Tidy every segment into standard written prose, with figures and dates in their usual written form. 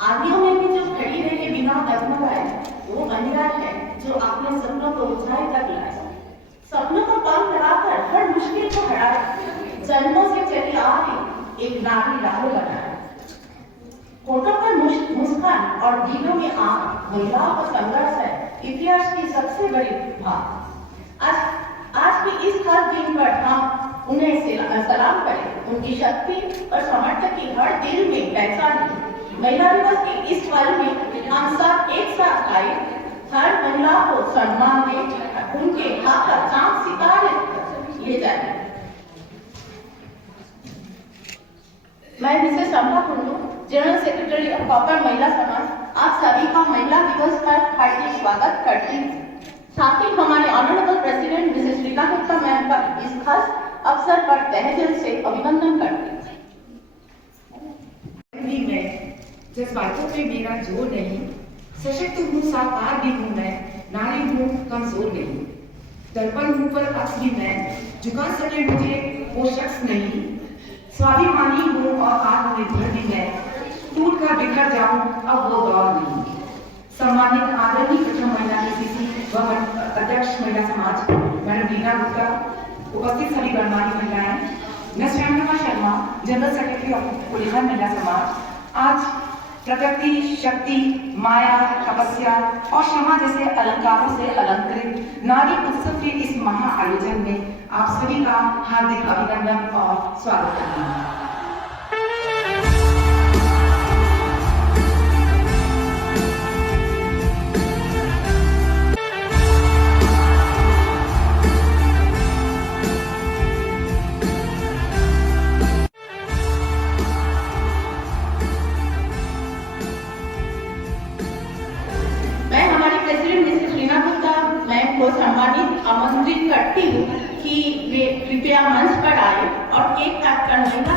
आंधियों में भी जो खड़ी रही बिना डगमगाए, वो महिला है जो अपने सपनों को ऊंचाई तक लाए, सपनों को पंख लगाकर हर मुश्किल को हराए, जन्मों से चली आ रही एक नारी राह बनाए। होठों पर मुस्कान और दिलों में आग, महिलाओं का संघर्ष है इतिहास की सबसे बड़ी बात। आज के इस खास दिन पर हम उन्हें सलाम करें, उनकी शक्ति और सामर्थ्य की हर दिल में पहचान। महिला दिवस के इस पल में हम सब एक साथ आए, हर महिला को सम्मान दें, उनके हाथ का चांद सितारे ले जाए। मैं Mrs शंभा Kundu, general secretary of copper महिला समाज, आप सभी का महिला दिवस पर हार्दिक स्वागत करती हूँ। साथ ही हमारे honourable president missus Reena Gupta ma'am का इस खास अवसर पर तहे दिल से अभिनंदन करती हूँ। जज्बातों पे मेरा जोर नहीं, सशक्त हूँ, साकार भी हूँ मैं, नारी हूँ, कमजोर नहीं, दर्पण हूँ पर अक्स भी मैं, झुका सके मुझे वो शख्स नहीं, स्वाभिमानी हूँ और आत्मनिर्भर भी मैं, टूट कर बिखर जाऊँ अब वो दौर नहीं। सम्मानित आदरणीय प्रथम महिला सीसी व अध्यक्ष महिला समाज मैडम रीना गुप्ता, उपस्थित सभी गणमान्य महिलाएं, मैं Shyama Sharma, general secretary of कुलीन महिला समाज, आज प्रकृति, शक्ति, माया, तपस्या और क्षमा जैसे अलंकारों से अलंकृत नारी उत्सव के इस महा आयोजन में आप सभी का हार्दिक अभिनंदन और स्वागत करती हूँ। को सम्मानित आमंत्रित करती हूँ कि वे कृपया मंच पर आए और केक काट कर महिला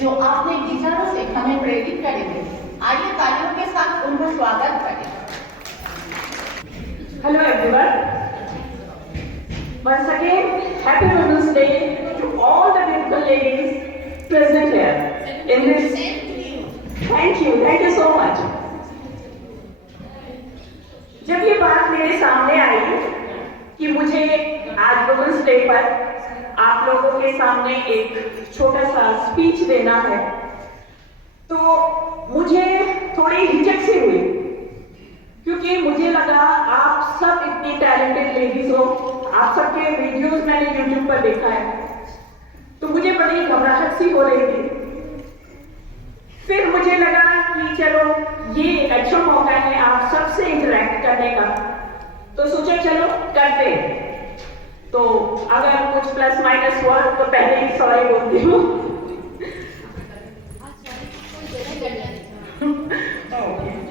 जो आपने विचारों से हमें प्रेरित करेंगे। आइए तालियों के साथ उनका स्वागत करें। Hello everyone. Once again, Happy Women's Day to all the beautiful ladies present here in this. Thank you so much. जब ये बात मेरे सामने आई कि मुझे आज वुमेन्स डे पर आप लोगों के सामने एक छोटा सा स्पीच देना है, तो मुझे थोड़ी हिचक सी हुई, क्योंकि मुझे लगा आप सब इतनी टैलेंटेड लेडीज हो, आप सबके वीडियोस मैंने यूट्यूब पर देखा है, तो मुझे बड़ी घबराहट सी हो रही थी। फिर मुझे लगा कि चलो ये अच्छा मौका है आप सबसे इंटरेक्ट करने का, तो सोचा चलो करते हैं। तो अगर कुछ प्लस माइनस हुआ तो पहले ही सॉरी बोलती हूँ।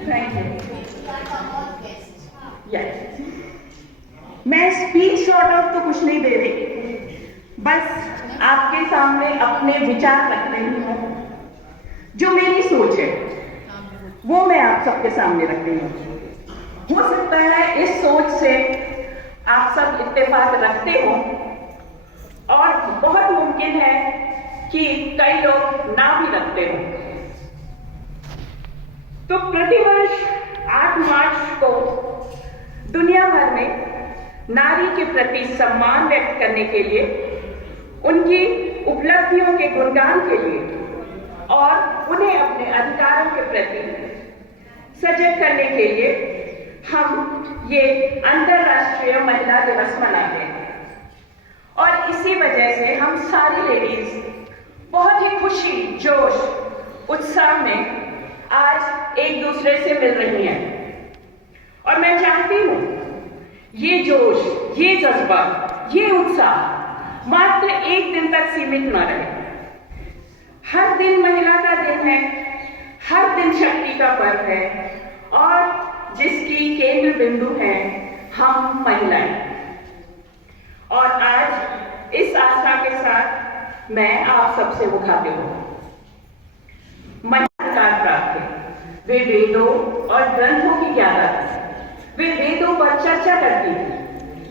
Thank you. यस, मैं स्पीच शॉर्ट ऑफ तो कुछ नहीं दे रही, बस आपके सामने अपने विचार रख रही हूँ। जो मेरी सोच है वो मैं आप सबके सामने रख रही हूँ। हो सकता है इस सोच से आप सब इत्तेफाक रखते हो, और बहुत मुमकिन है कि कई लोग ना भी रखते हो। तो प्रतिवर्ष 8 मार्च को दुनिया भर में नारी के प्रति सम्मान व्यक्त करने के लिए, उनकी उपलब्धियों के गुणगान के लिए उन्हें अपने अधिकारों के प्रति सजग करने के लिए हम ये अंतर्राष्ट्रीय महिला दिवस मनाते हैं। और इसी वजह से हम सारी लेडीज बहुत ही खुशी, जोश, उत्साह में आज एक दूसरे से मिल रही हैं। और मैं चाहती हूं ये जोश, ये जज्बा, ये उत्साह मात्र एक दिन तक सीमित न रहे। हर दिन महिला का दिन है, हर दिन शक्ति का पर्व है और जिसकी केंद्र बिंदु है हम महिलाएं। और आज इस आशा के साथ मैं आप सबसे मुखातिब हूं। महिला अधिकार प्राप्त है, वे वेदों और ग्रंथों की ज्ञाता थी, वे वेदों पर चर्चा करती थी,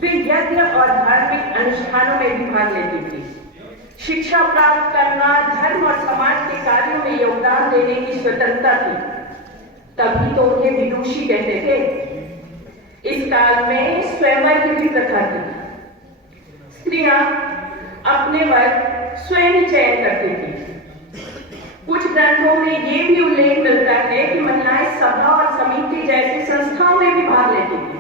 वे यज्ञ और धार्मिक अनुष्ठानों में भी भाग लेती थी। शिक्षा प्राप्त करना, धर्म और समाज के कार्यों में योगदान देने की स्वतंत्रता थी। तभी तो उन्हें विदुषी कहते थे। इस काल में स्वयंवर की भी प्रथा थी। स्त्रियां अपने वर्ग स्वयं ही चयन करती थी। कुछ ग्रंथों में ये भी उल्लेख मिलता है कि महिलाएं सभा और समिति जैसी संस्थाओं में भी भाग लेती थी।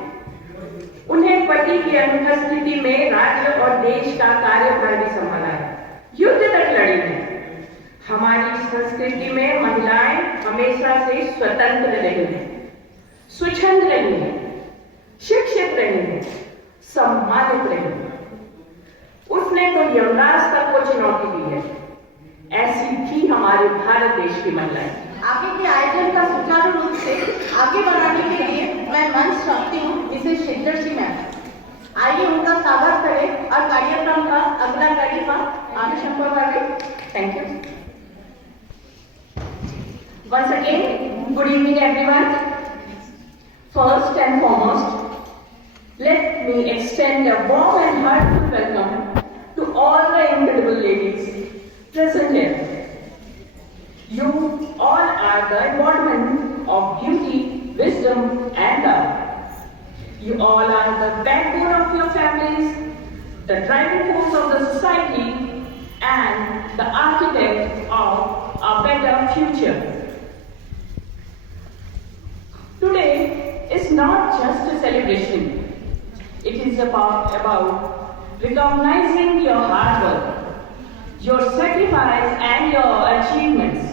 उन्हें पति की अनुपस्थिति में राज्य और देश का कार्यभार भी संभाला है, युद्ध तक लड़ी है। हमारी संस्कृति में महिलाएं हमेशा से स्वतंत्र रही हैं, स्वच्छंद रही हैं, शिक्षित रही हैं, सम्मानित रही हैं। उसने तो यमराज तक को चुनौती दी है। ऐसी थी हमारे भारत देश की महिलाएं। आगे के आयोजन का सुचारू रूप से आगे बढ़ाने के लिए मैं मंच रखती हूँ मिसेस शेखर जी मैम। आइए उनका स्वागत करें और कार्यक्रम का अगला कड़ी आगे संपर्क। Thank you. Once again, good evening everyone. First and foremost, let me extend a warm and heartfelt welcome to all the incredible ladies present here. You all are the embodiment of beauty, wisdom and love. You all are the backbone of your families, the driving force of the society and the architect of a better future. Today is not just a celebration. It is about recognizing your hard work, your sacrifice and your achievements.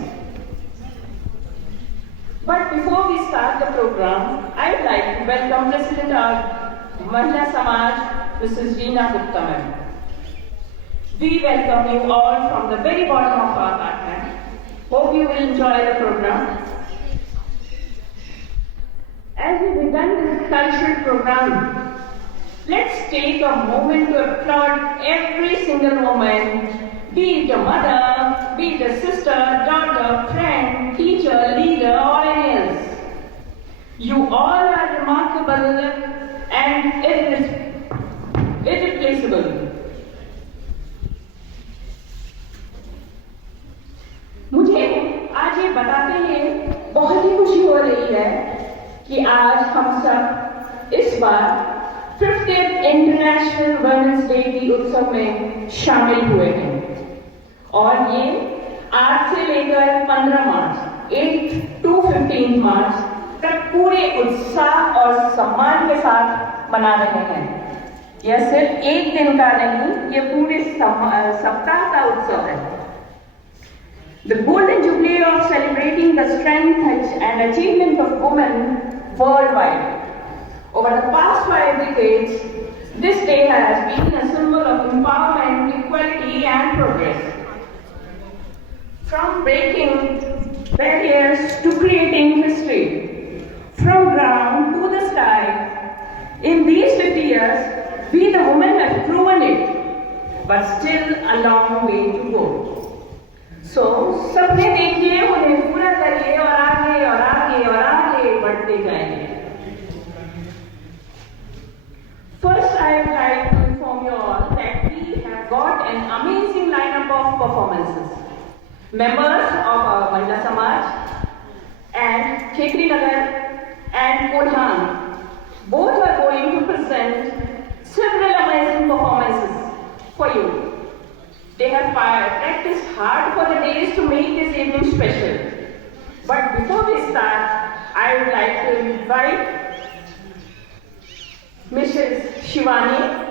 But before we start the program, I would like to welcome President of Mahila Samaj, Mrs. Reena Gupta ma'am. We welcome you all from the very bottom of our heart, ma'am. Hope you will enjoy the program. As we begin this cultural program, let's take a moment to applaud every single woman, be it a mother, be it a sister, daughter, friend, teacher, leader, or any else. You all are remarkable and irreplaceable. मुझे आज ये बताते हुए बहुत ही खुशी हो रही है कि आज हम सब इस बार 50th इंटरनेशनल वुमेन्स डे की उत्सव में शामिल हुए हैं और ये आज से लेकर 15 मार्च 8 to 15 मार्च तक पूरे उत्साह और सम्मान के साथ मना रहे हैं। यह सिर्फ एक दिन का नहीं, ये पूरे सप्ताह का उत्सव है। The golden jubilee of celebrating the strength and achievement of women worldwide. Over the past 5 decades, this day has been a symbol of empowerment, equality and progress. From breaking barriers to creating history, from ground to the sky, in these 50 years, we the women have proven it, but still a long way to go. So, सबने देखिए, उन्हें पूरा करिए और आगे और आगे और आगे बढ़ते जाएंगे। First, I would like to inform you all that we have got an amazing lineup of performances. Members of our Mahila Samaj and Khekri Nagar and Kodhan both are going to present several amazing performances for you. They have practiced hard for the days to make this evening special. But before we start, I would like to invite Mrs. Shivani.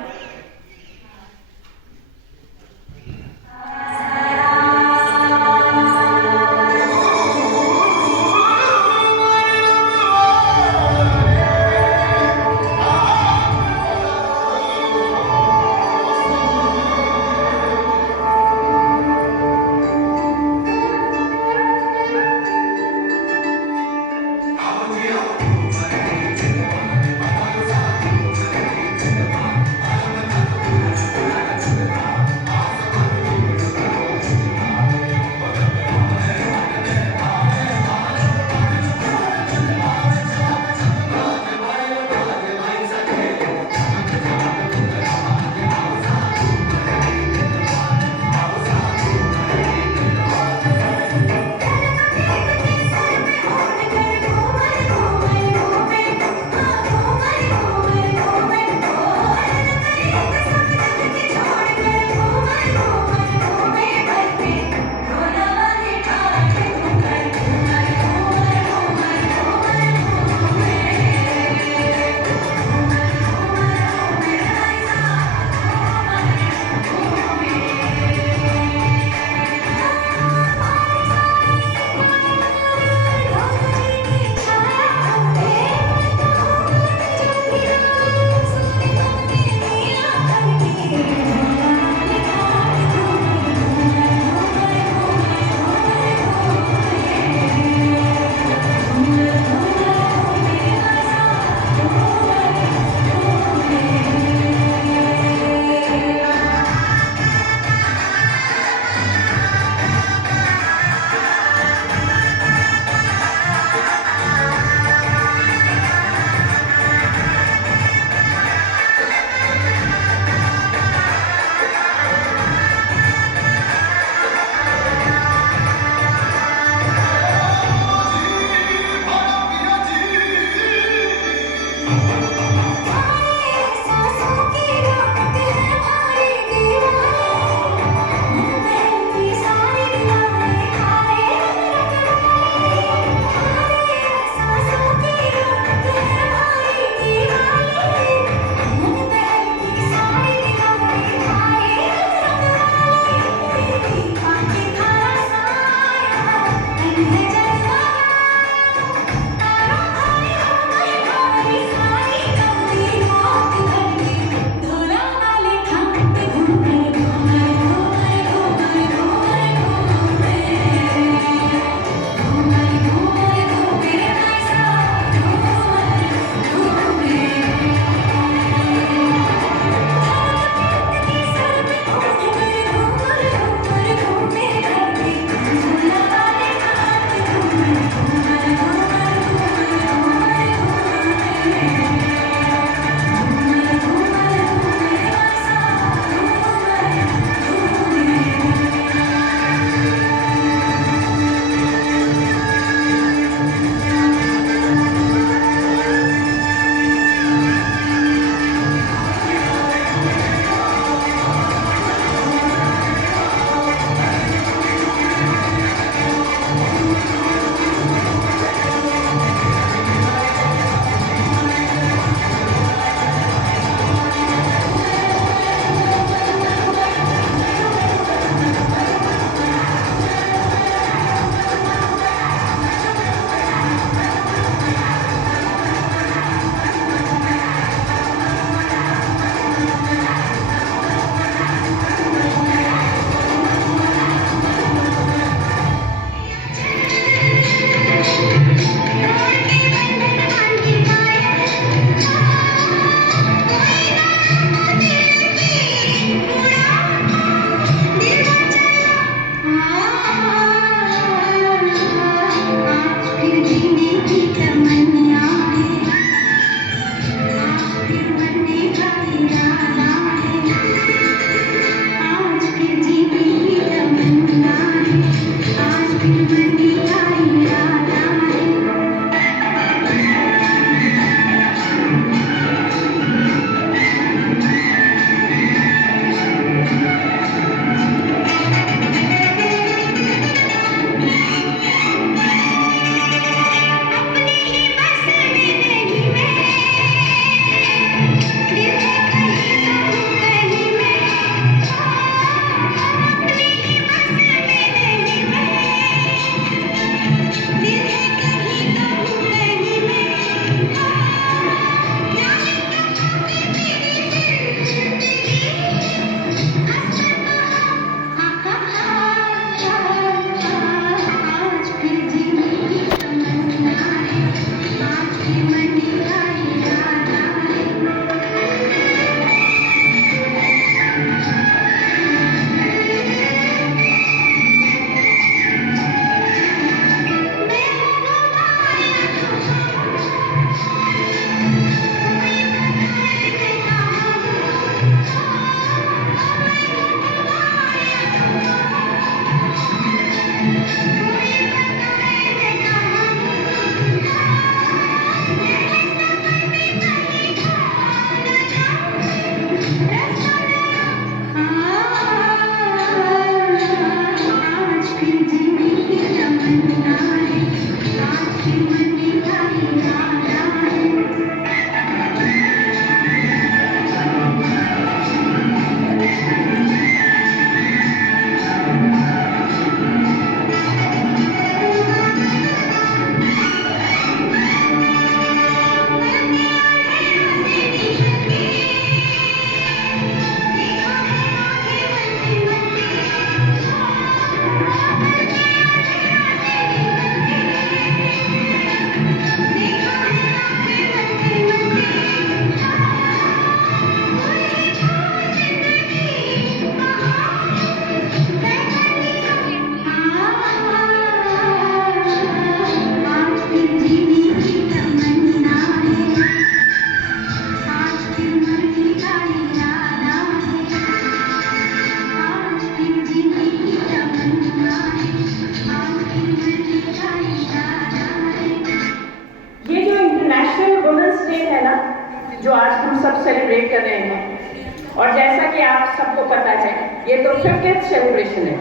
सब celebrate कर रहे हैं। और जैसा कि आप सबको पता है, ये तो 50th सेलिब्रेशन है।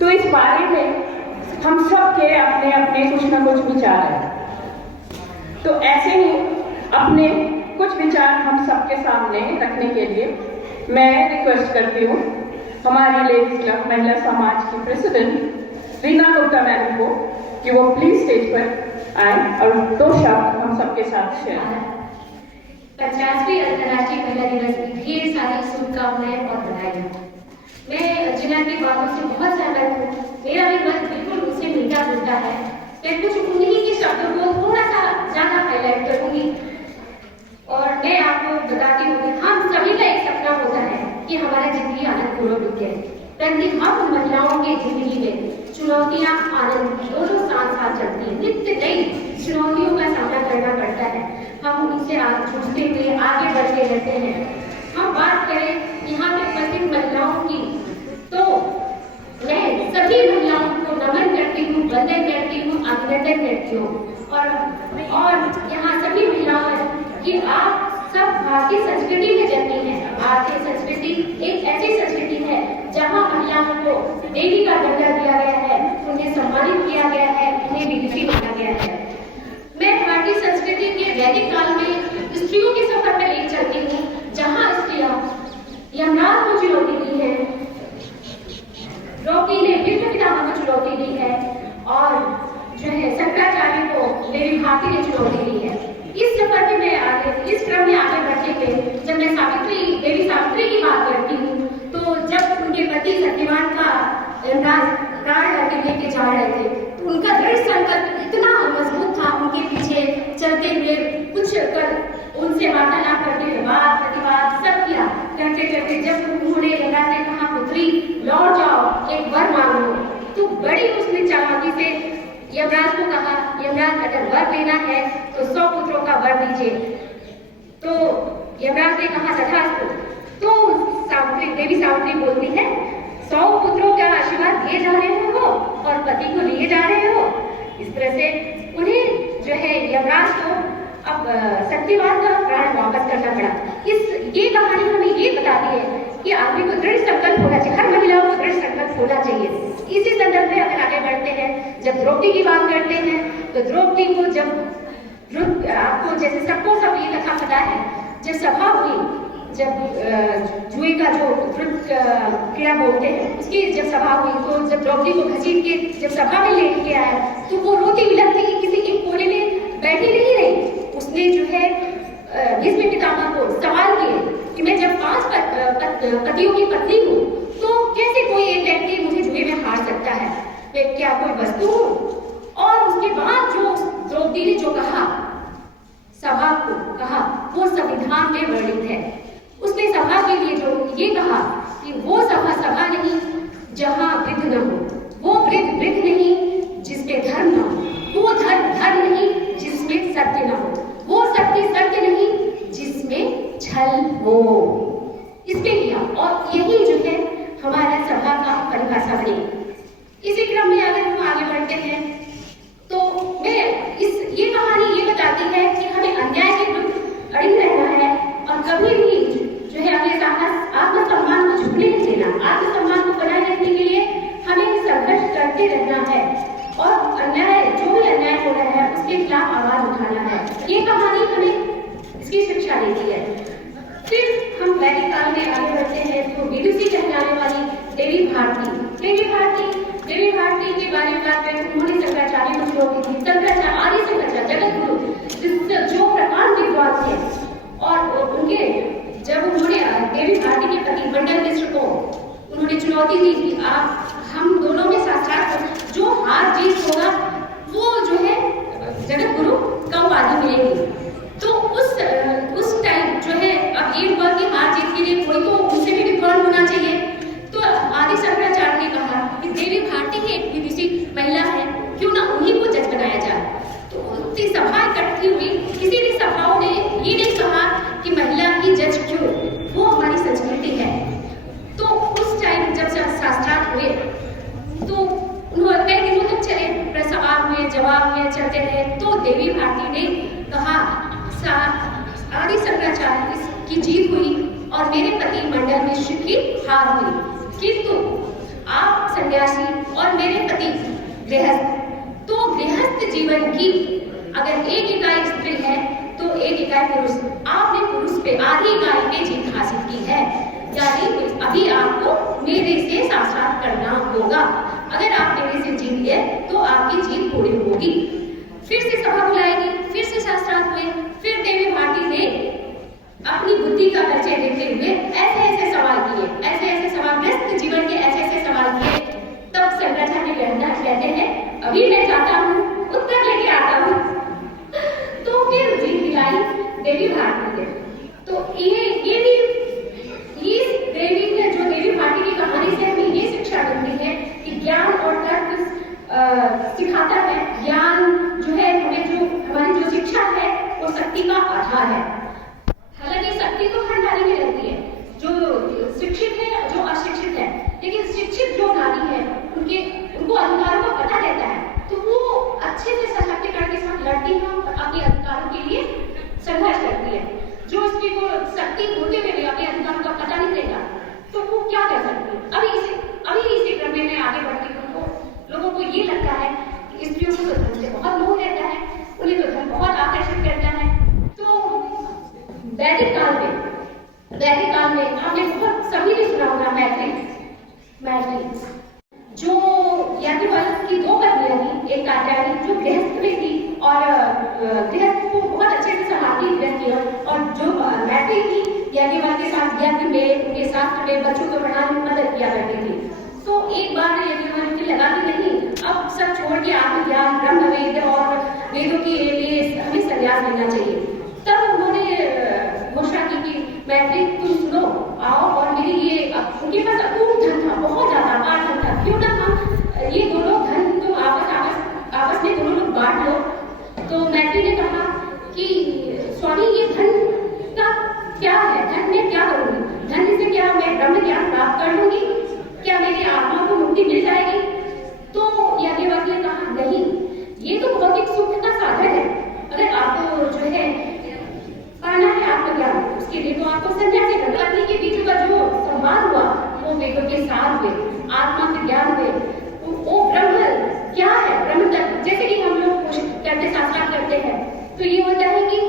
तो इस बारे में हम सब के अपने अपने कुछ ना कुछ विचार हैं। तो ऐसे ही अपने कुछ विचार हम सबके सामने रखने के लिए मैं रिक्वेस्ट करती हूँ हमारी लेडीज क्लब महिला समाज की प्रेसिडेंट रीना गुप्ता मैडम को कि वो प्लीज स्टेज पर आए और 2 शब्द हम सबके साथ शेयर करें। 50वीं अंतर्राष्ट्रीय महिला दिवस की ढेर सारी शुभकामनाएं और बधाई। मैं जिना की बातों से बहुत सहमत हूँ। मेरा भी मन बिल्कुल उससे मिलता जुलता है। मैं कुछ उन्हीं के शब्दों को थोड़ा सा ज्यादा हाईलाइट करूंगी। और मैं आपको बताती हूँ कि हम सभी का एक सपना होता है कि हमारा जिंदगी आनंदपूर्वक बीते, परंतु हम महिलाओं की जिंदगी में चुनौतियां आनंद दोनों साथ साथ चलती हैं। नित्य नई चुनौतियों का सामना करना पड़ता है। हम उनसे जूझते हुए आगे बढ़ते रहते हैं। हम बात करें यहाँ पे उपस्थित महिलाओं की, तो मैं सभी महिलाओं को नमन करती हूँ, वंदन करती हूँ, अभिनंदन करती हूँ। और यहाँ सभी महिलाओं कि आप सब भारतीय संस्कृति में जन्मी हैं। भारतीय संस्कृति एक ऐसी संस्कृति है जहाँ महिलाओं को देवी का दर्जा दिया गया है, उन्हें सम्मानित किया गया है, उन्हें विदुषी माना गया है। मैं भारतीय संस्कृति के वैदिक काल में स्त्रियों के सफर में ले चलती हूँ, जहाँ स्त्रियां यमराज को चुनौती दी है, द्रौपदी ने विष्णु पितामह को चुनौती दी है, और जो है शंकराचार्य को देवी भारती ने चुनौती दी है। इस सफर में मैं आगे, इस क्रम में आगे बढ़ते हुए जब मैं देवी सावित्री की बात करती हूँ, तो जब उनके पति सत्यवान का प्राण लेके जा रहे थे, तो उनका दृढ़ संकल्प इतना मजबूत था। उनके पीछे चलते हुए कुछ कर उनसे वार्तालाप करते हुए वाद प्रतिवाद सब किया। करते करते जब उन्होंने यमराज ने कहा पुत्री लौट जाओ, एक वर मांगो, तो बड़ी उसने चालाकी से यमराज को कहा, यमराज अगर वर देना है तो 100 पुत्रों का वर दीजिए। तो यमराज ने कहा तथास्तु। तो देवी सावित्री बोलती है 100 पुत्रों का आशीर्वाद दिए जा रहे हो और पति को लिए जा रहे हो। इस तरह से उन्हें जो है यमराज को अब सत्यवान का प्राण वापस करना पड़ा। ये कहानी हमें ये बताती है कि आदमी को दृढ़ संकल्प होना चाहिए, हर महिलाओं को दृढ़ संकल्प होना चाहिए। इसी संदर्भ में अगर आगे बढ़ते हैं, जब द्रौपदी की बात करते हैं, तो द्रौपदी को जब आपको जैसे सबको सब ये कथा पता है, जब सभा हुई, जब जुए का जो क्रिया बोलते हैं उसकी जब सभा हुई, तो जब द्रौपदी को घसीट के जब सभा में लेके के आया, तो वो रोती बिलखती किसी एक कोने में बैठी नहीं रही। उसने जो है भीष्म पितामह को सवाल किए कि मैं जब 5 पतियों की पत्नी हूँ, तो कैसे कोई एक व्यक्ति मुझे जुए में हार सकता है? मैं क्या कोई वस्तु हूँ? और उसके बाद जो द्रौपदी ने जो कहा, सभा को कहा, वो संविधान में वर्णित है। उसने सभा के लिए जो ये कहा कि वो सभा नहीं जहाँ वृद्ध न हो, वो वृद्ध नहीं जिसमें धर्म न हो, वो धर्म नहीं जिसमें सत्य न हो, वो सत्य नहीं जिसमें छल हो। इसके लिया और यही जो है हमारा सभा का परिभाषा बने। इसी क्रम में अगर हम आगे बढ़ते हैं, तो मैं ये कहानी ये बताती है कि हमें अन्याय के विरुद्ध अड़िग रहना है और कभी भी जो है अपने आत्मसम्मान को झुकने नहीं देना। आत्मसम्मान को बनाए रखने के लिए हमें संघर्ष करते रहना है और अन्याय जो भी अन्याय हो रहा है उसके खिलाफ आवाज उठाना है। ये कहानी हमें इसकी शिक्षा देती है। फिर हम वैदिक काल में आगे बढ़ते हैं, तो विदुषी कहलाने वाली देवी भारती के बारे में बात करें, उन्होंने शंकराचार्य को चुनौती दी। शंकराचार्य आदि शंकराचार्य जगत गुरु जो प्रकांड विद्वान थे, और उनके जब उन्होंने देवी भारती के पति मंडल मिश्र को उन्होंने चुनौती दी कि आप हम दोनों में साक्षात जो हार जीत होगा वो जो है जगत गुरु का उपाधि मिलेगी। तो उस टाइम जो है अब ये हुआ कि हार जीत के लिए कोई तो उनसे भी विद्वान होना चाहिए। तो आदि शंकराचार्य ने कहा कि देवी भारती ही एक विदुषी महिला है, क्यों ना उन्हीं को जज बनाया जाए। तो उतनी सभा इकट्ठी हुई, किसी भी सभाओं ने ये नहीं कहा कि महिला की जज क्यों, वो हमारी संस्कृति है। तो उस टाइम जब शास्त्रार्थ हुए, तो उन्होंने कई दिनों तक चले, सवाल हुए, जवाब हुए, चलते रहे। तो देवी भारती ने कहा आदि शंकराचार्य की जीत हुई और मेरे पति मंडल मिश्र की हार हुई। किंतु आप सन्यासी और मेरे पति गृहस्थ, तो गृहस्थ जीवन की अगर एक इकाई स्त्री है तो एक इकाई पुरुष। आपने पुरुष पे आधी इकाई पे जीत हासिल की है, यानी अभी आपको मेरे से शास्त्रार्थ करना होगा। अगर आप मेरे से जीत गए तो आपकी जीत पूरी होगी। फिर से सभा बुलाएगी, फिर से शास्त्रार्थ हुए, फिर देवी भारती ने अपनी बुद्धि का परिचय देते हुए ऐसे ऐसे सवाल किए, ऐसे ऐसे सवाल, गृहस्थ जीवन के ऐसे ऐसे सवाल किए। तब शंकराचार्य कहते हैं अभी मैं जाता हूँ, उत्तर लेके आता हूँ। तो फिर जीत दिलाई देवी भारती ने। तो ये भी इस देवी ने, जो देवी भारती की कहानी से हमें ये शिक्षा मिलती है कि ज्ञान और तर्क सिखाता है। ज्ञान जो है हमें, जो हमारी जो शिक्षा है वो शक्ति का आधार है। हालांकि शक्ति तो हर नारी में रहती है, जो शिक्षित है, जो अशिक्षित है, लेकिन शिक्षित जो नारी है उनको अधिकारों का पता रहता है, तो वो अच्छे से सशक्तिकरण के साथ लड़ती है और अपने अधिकारों के लिए संघर्ष करती है। जो स्त्री को शक्ति होते हुए भी अपने अधिकारों का पता नहीं रहता तो वो क्या कर सकती है। अभी इसी क्रम में मैं आगे बढ़ती हूँ तो लोगों को ये लगता है कि स्त्रियों को तो धन से बहुत मोह रहता है, उन्हें तो धन बहुत आकर्षित करता है। तो वैदिक काल में आपने बहुत सभी ने सुना होगा मैथिली, जो याज्ञवल्क्य की दो पत्नियां थी, एक कात्यायनी जो गृहस्थ में थी और गृहस्थ को बहुत अच्छे से संभालती गृहस्थ की, और जो मैथिली थी याज्ञवल्क्य के साथ यज्ञ में, उनके शास्त्र में बच्चों को पढ़ाने में मदद किया करती थी। तो एक बार याज्ञवल्क्य लगा कि नहीं, अब सब छोड़ के आत्मज्ञान, ब्रह्म वेद और वेदों के लिए हमें संन्यास लेना चाहिए। तब उन्होंने घोषणा की कि मैथिली तुम सुनो, आओ और मेरे लिए, उनके पास अपूर्व धन था, बहुत ज्यादा अपार धन था, क्यों ना हम ये दोनों धन तुम आपस में दोनों लोग बांट लो। तो मैथिली ने कहा कि स्वामी ये धन का क्या है, धन में क्या करूंगी, धन से क्या मैं ब्रह्म ज्ञान प्राप्त कर लूंगी, क्या मेरी आत्मा को मुक्ति मिल जाएगी। तो याज्ञवल्क्य ने कहा नहीं, ये तो भौतिक सुख का साधन है, अगर आपको जो है पाना है आत्मज्ञान, उसके लिए तो आपको संन्यास लेना। पत्नी के बीच का जो संवाद हुआ वो वेदों के सार हुए, आत्मा के ज्ञान हुए। वो ब्रह्म क्या है, ब्रह्म तत्व, जैसे कि हम लोग करते शास्त्रार्थ करते हैं तो ये होता है कि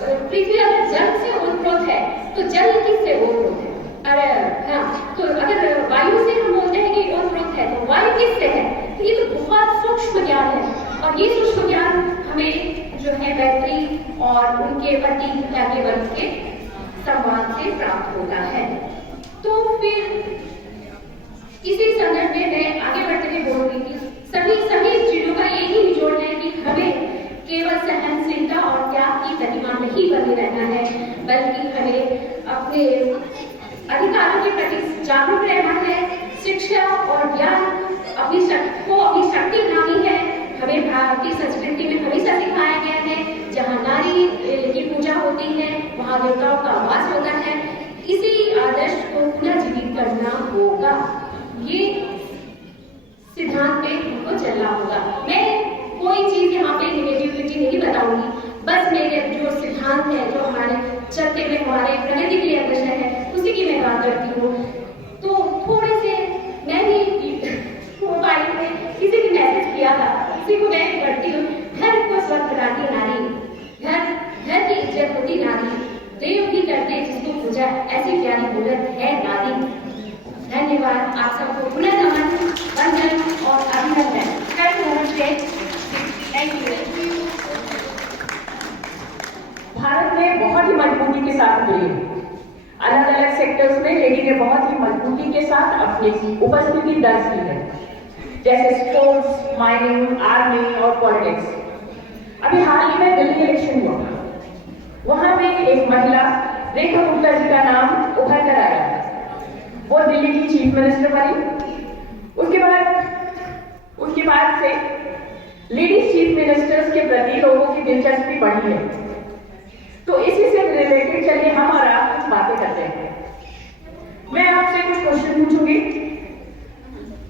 पृथ्वी अगर जल से ओतप्रोत है तो जल किससे ओतप्रोत है, अरे हाँ, तो अगर वायु से हम बोलते हैं कि ओतप्रोत है तो वायु किससे है। तो ये तो बहुत सूक्ष्म ज्ञान है और ये सूक्ष्म ज्ञान हमें जो है मैत्री और उनके पति याज्ञवल्क्य के संवाद से प्राप्त होता है। तो फिर इसी संदर्भ में मैं आगे बढ़ते हुए बोल रही थी, सभी चीजों का यही निचोड़ है कि हमें केवल सहनशीलता और त्याग की प्रतिमा नहीं बने रहना है, बल्कि हमें अपने अधिकारों के प्रति जागरूक रहना है। शिक्षा और ज्ञान अपनी शक्ति बनानी है। हमें भारतीय संस्कृति में हमेशा सिखाया गया है, जहाँ नारी की पूजा होती है वहाँ देवताओं का वास होता है। इसी आदर्श को पुनः जीवित करना होगा, ये सिद्धांत पे हमको चलना होगा। मैं कोई चीज यहाँ पे नेगेटिविटी नहीं बताऊंगी, बस मेरे जो सिद्धांत है, जो हमारे चलते हुए हमारे प्रगति के लिए आदर्श है, उसी की मैं बात करती हूँ। तो थोड़े से मैं भी मोबाइल में किसी ने मैसेज किया था, इसी को मैं करती हूँ। घर को स्वस्थ बनाती नारी, घर की इज्जत होती नारी, देव भी करते जिसको पूजा, ऐसी प्यारी मूर्त है नारी। धन्यवाद, आप सबको पुनः नमन, वंदन और अभिनंदन। नमस्ते, थैंक यू। भारत में बहुत ही मजबूती के साथ मिली, अलग अलग सेक्टर्स में लेडी ने बहुत ही मजबूती के साथ अपनी उपस्थिति दर्ज की है, जैसे स्पोर्ट्स, माइनिंग, आर्मी और पॉलिटिक्स। अभी हाल ही में दिल्ली इलेक्शन हुआ, वहां पे एक महिला रेखा गुप्ता जी का नाम उभर कर आया, वो दिल्ली की चीफ मिनिस्टर बनी। उसके बाद से लेडीज चीफ मिनिस्टर्स के प्रति लोगों की दिलचस्पी बढ़ी है। तो इसी से रिलेटेड चलिए हम और आप कुछ बातें करते हैं। मैं आपसे कुछ क्वेश्चन पूछूंगी,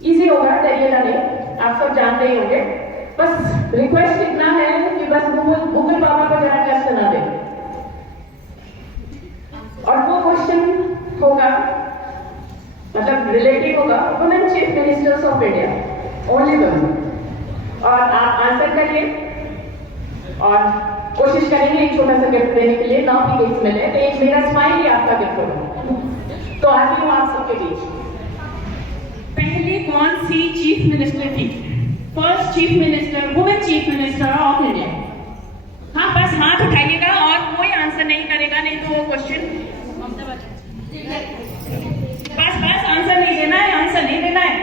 इजी होगा, डरिएगा नहीं, आप सब जानते ही होंगे। बस रिक्वेस्ट इतना है कि बस गूगल बाबा को जरा टेस्ट ना दें। होगा, मतलब रिलेटिव होगा, women chief ministers of India, only women. और आप आंसर करिए और कोशिश करेंगे एक छोटा सा गिफ्ट देने के लिए। ना भी गिफ्ट मिले तो एक मेरा स्माइल ही आपका गिफ्ट होगा। तो आती हूँ आप सबके बीच। पहले कौन सी चीफ मिनिस्टर थी? First chief minister, women chief minister of India. हाँ, बस हाथ उठाइएगा और कोई आंसर नहीं करेगा, नहीं तो वो क्वेश्चन बस आंसर नहीं देना है, आंसर नहीं देना है।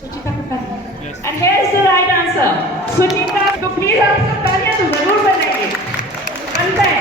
Suchita and here is the right answer, Suchita. तो प्लीज आप सब तालियां तो जरूर बनाइए। बनता है।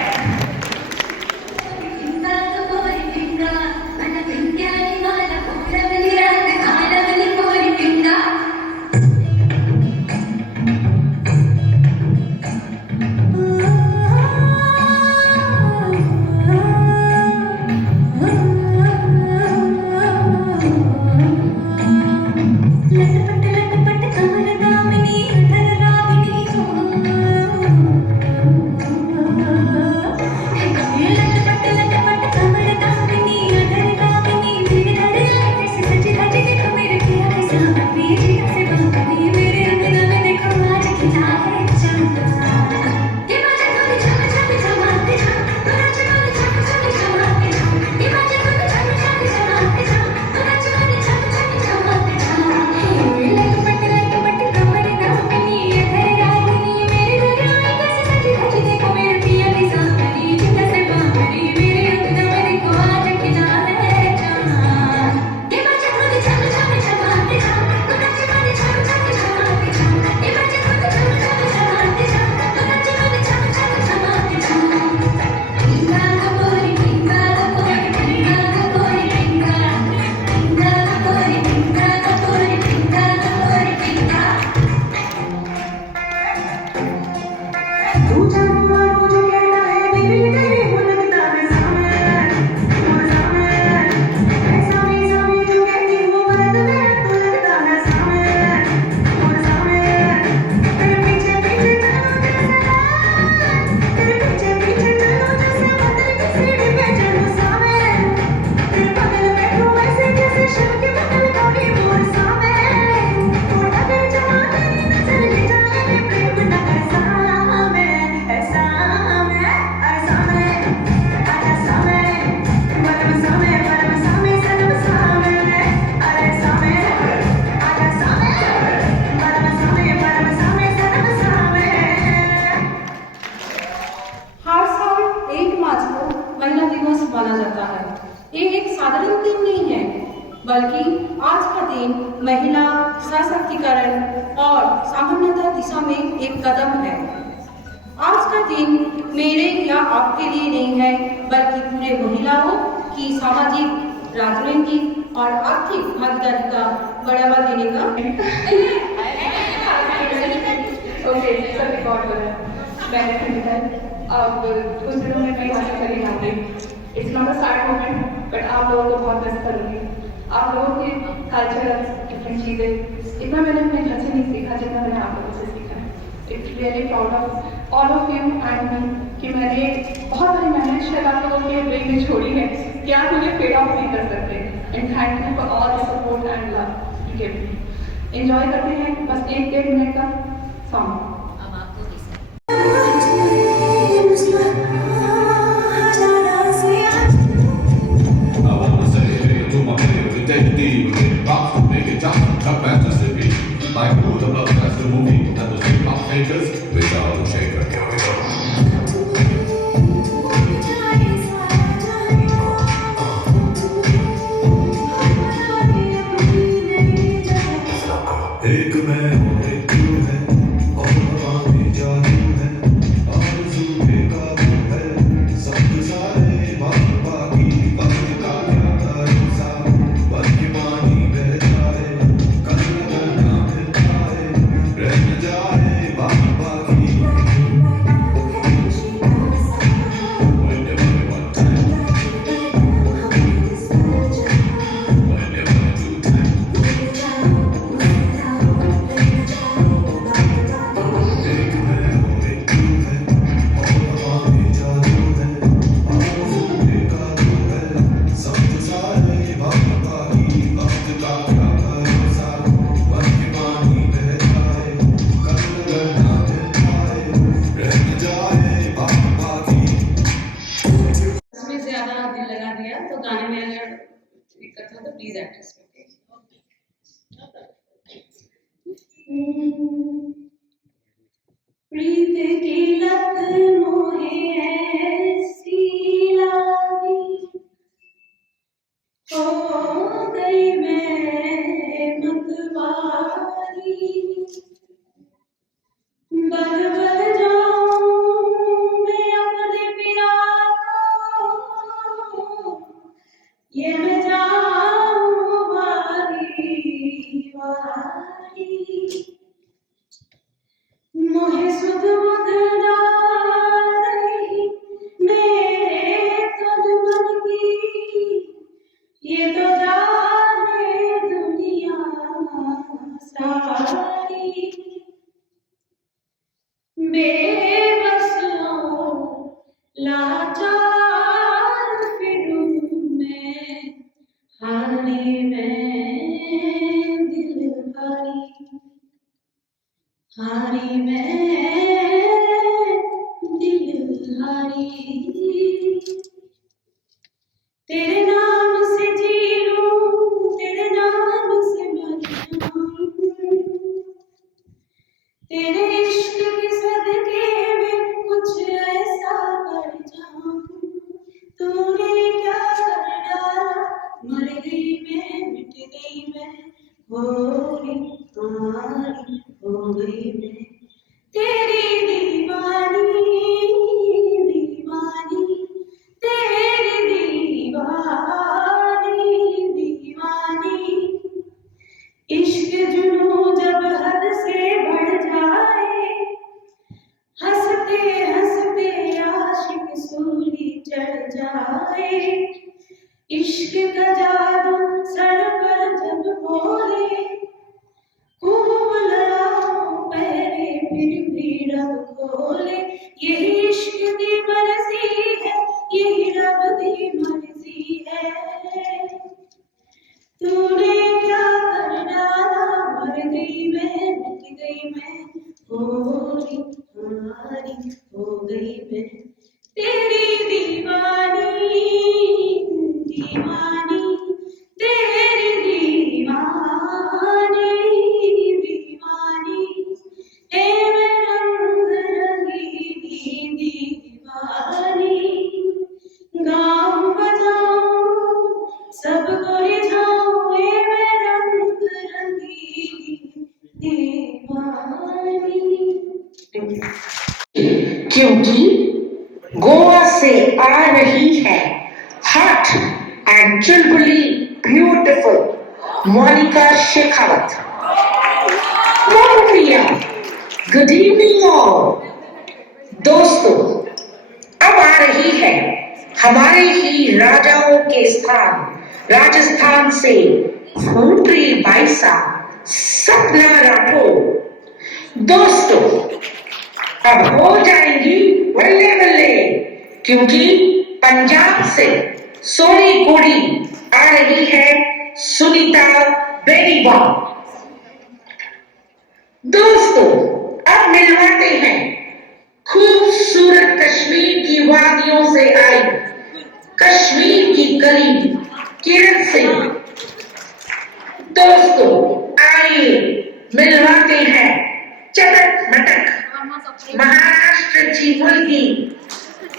माना जाता है। ये एक साधारण दिन नहीं है, बल्कि आज का दिन महिला सशक्तिकरण और सामान्यता दिशा में एक कदम है। आज का दिन मेरे या आपके लिए नहीं है, बल्कि पूरे महिलाओं की सामाजिक, राजनीतिक और आर्थिक भागीदारी का बढ़ावा देने का। ओके, सब रिकॉर्ड हो रहा है। मैंने अब कुछ दिनों में मैं यहाँ चली जाऊँगी। It's not a sad moment, but आप लोगों को बहुत मिस करूँगी। आप लोगों के कल्चर, डिफरेंट चीज़ें इतना मैंने अपने घर से नहीं सीखा जितना मैंने आप लोगों से सीखा है। It's really proud of all of you and me कि मैंने बहुत बड़ी मेहनत शायद आप लोगों के ब्रेक में छोड़ी है कि आप मुझे पेड ऑफ नहीं कर सकते। And thank you for all the support and love you give me. Enjoy करते हैं बस 1-1.5 मिनट का song. Like who the blood that's the movie that was hip hop makers without a shaker. Here we go. एक मैं हूँ एक तू है और हवा में जादू है आरज़ू बेकाबू है सब सारे बाकी वक्त का क्या भरोसा बन के पानी बह जाए कल न जाए रह न जाए बाकी प्रीत की लत मोहे ऐसी लागी, हो गई मैं मतवारी। बल बल जाऊं मैं अपने पिया को, ये मैं जाऊं वारी वारी। मोहे सुध बुध ना रही मेरे तन मन की, ये तो जाने दुनिया सारी। बेबसों लाचार फिरूं मैं, हाने में दिल हारी, हारी मैं दिल हारी। तेरे नाम से जी लूं, तेरे नाम से मर जाऊं, तेरे इश्क के सदके में कुछ ऐसा कर जाऊं। तूने क्या कर डाला, मर गई मैं, मिट गई मैं, होरी तुम्हारी हो गई मैं। तेरी दीवानी दीवानी, तेरी दीवानी दीवानी। इश्क जुनून जब हद से बढ़ जाए, हंसते हंसते आशिक सूली चढ़ जाए। इश्क का जादू सर पर जब बोले, खूब लड़ाऊं पहरे फिर भी रब खोले। यही इश्क दी मर्जी है, यही रब दी मर्जी है। तूने क्या कर डाला, मर गई मैं, मिट गई मैं, होरी हमारी हो गई मैं। तेरी दीवानी दीवानी, तेरी दीवानी दीवानी। ए मैं रंग रंगीनी दीवानी, गाऊं बजाऊं सबको रिझाऊं, ए मैं रंग रंगीनी दीवानी। क्योंकि गोवा से आ रही है हॉट एंड चुलबुली beautiful Monika Shekhawat. Priya, good evening all. दोस्तों, अब आ रही है हमारे ही राजाओं के स्थान राजस्थान से फूटरी बाईसा सपना राठौर। दोस्तों, अब हो जाएंगी बल्ले बल्ले, क्योंकि पंजाब से सोनी कोड़ी आ रही है सुनीता बेनीबा। दोस्तों, अब मिलवाते हैं खूबसूरत कश्मीर की वादियों से आई कश्मीर की कली किरण सिंह। दोस्तों, आइए मिलवाते हैं चटक मटक महाराष्ट्र की मुलगी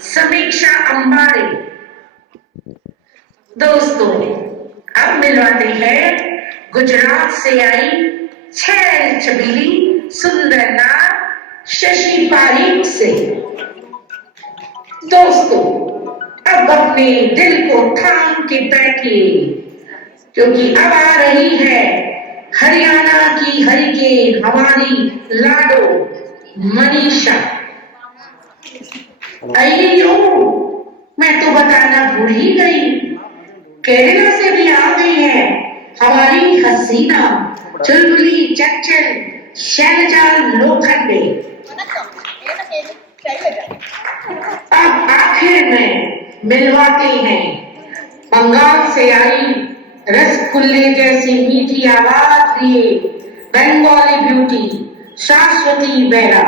समीक्षा अंबारी। दोस्तों, अब मिलवाते हैं गुजरात से आई छैल छबीली सुंदर नाम शशि पारीक से। दोस्तों, अब अपने दिल को थाम के बैठिए, क्योंकि अब आ रही है हरियाणा की हरिकेन हमारी लाडो मनीषा। अयो, मैं तो बताना भूल ही गई, केरला से भी आ गई है हमारी हसीना चुलबुली चंचल शैलजा लोखंडे। अब आखिर में मिलवाते हैं बंगाल से आई रसगुल्ले जैसी मीठी आवाज लिए बंगाली ब्यूटी शाश्वती बेरा।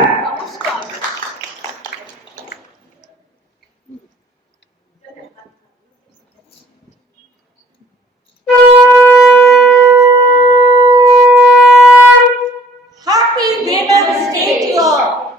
Happy stage to all.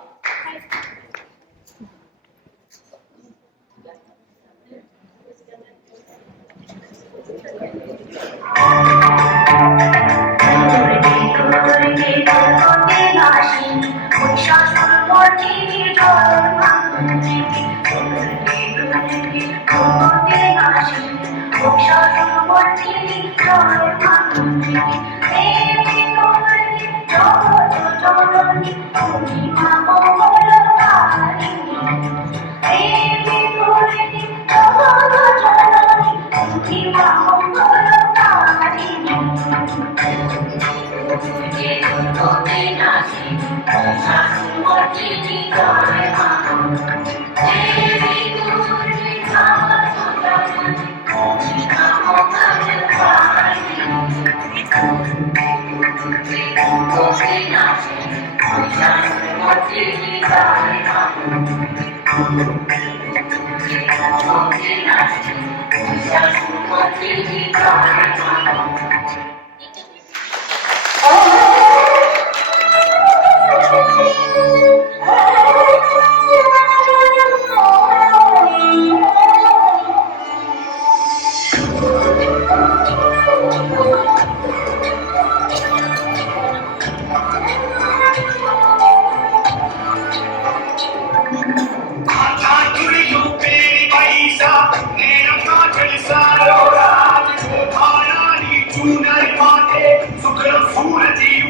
Surti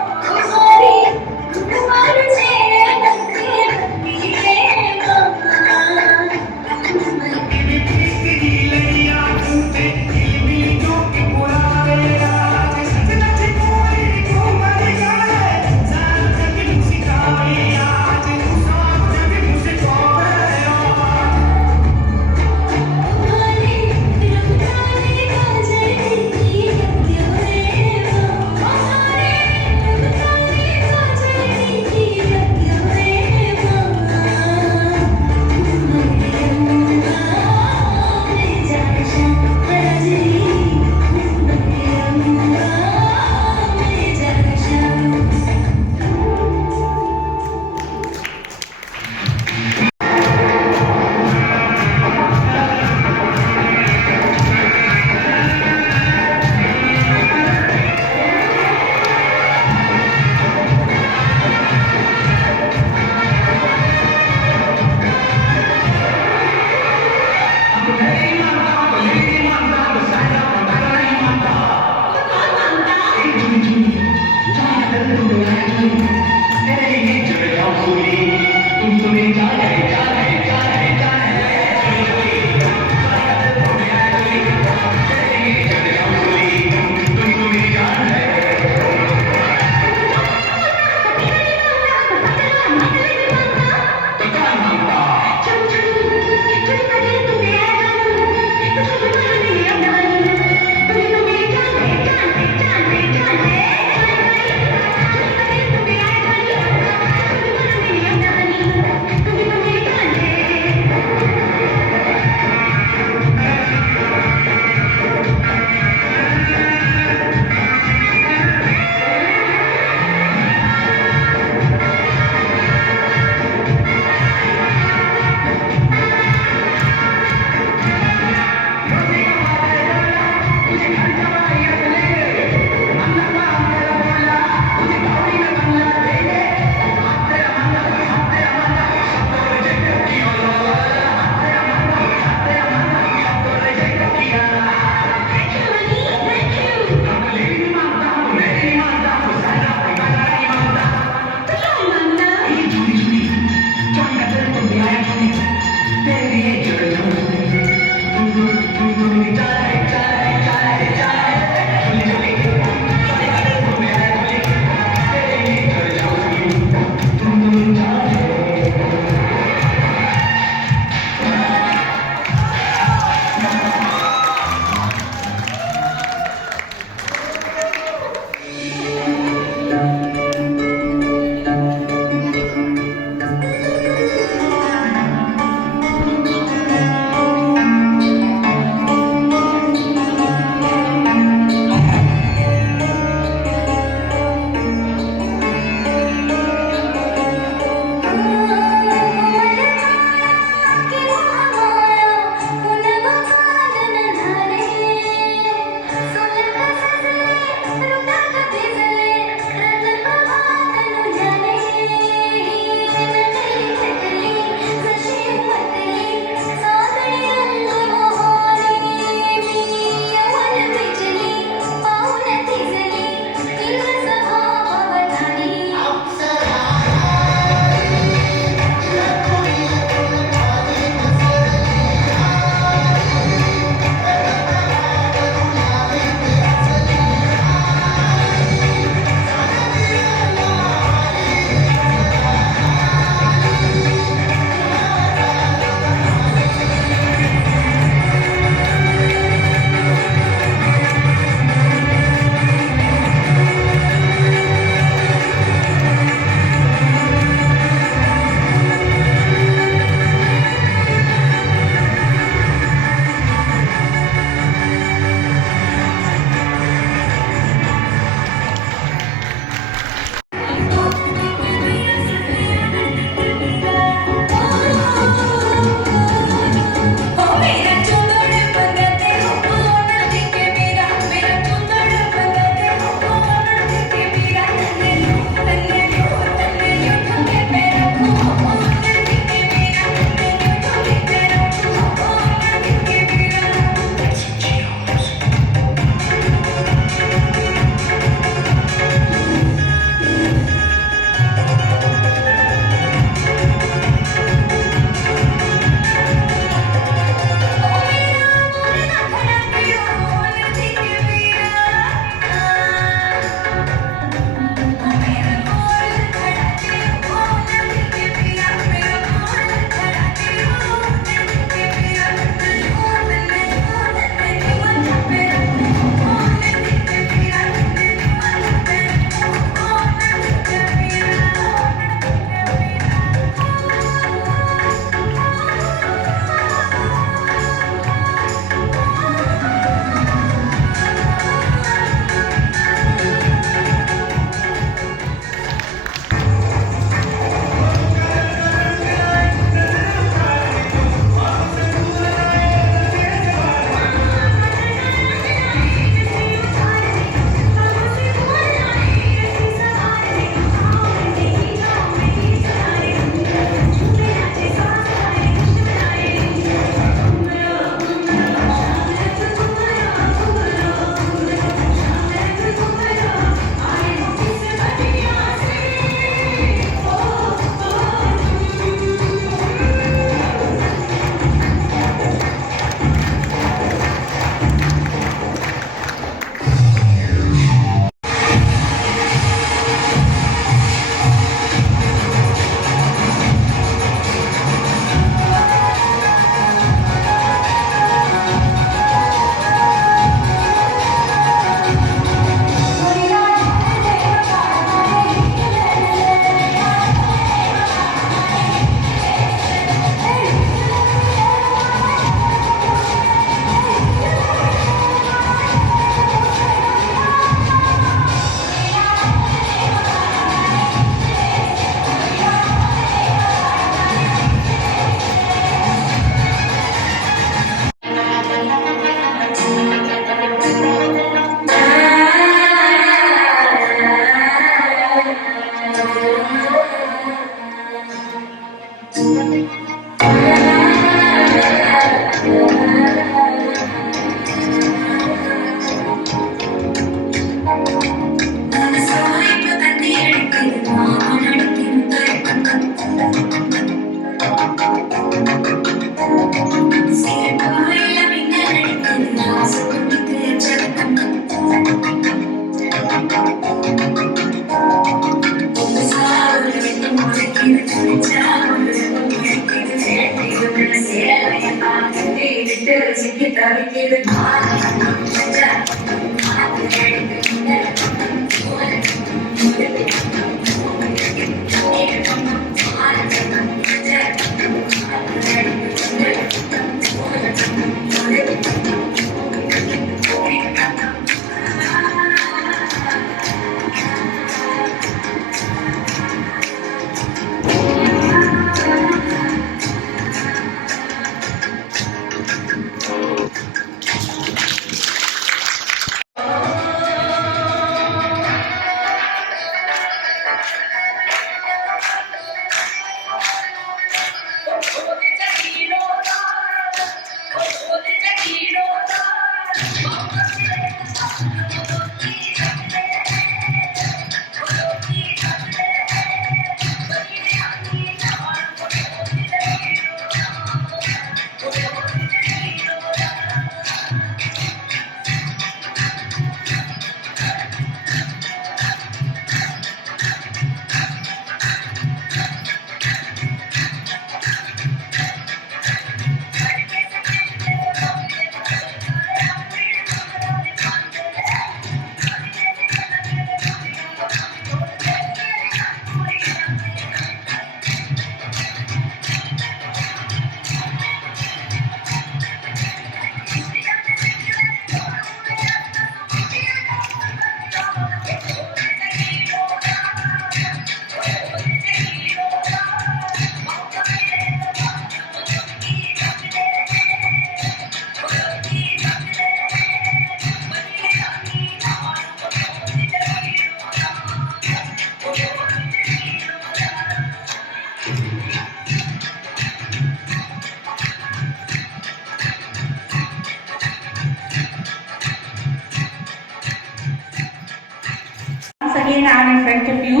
Again, I'm in front of you.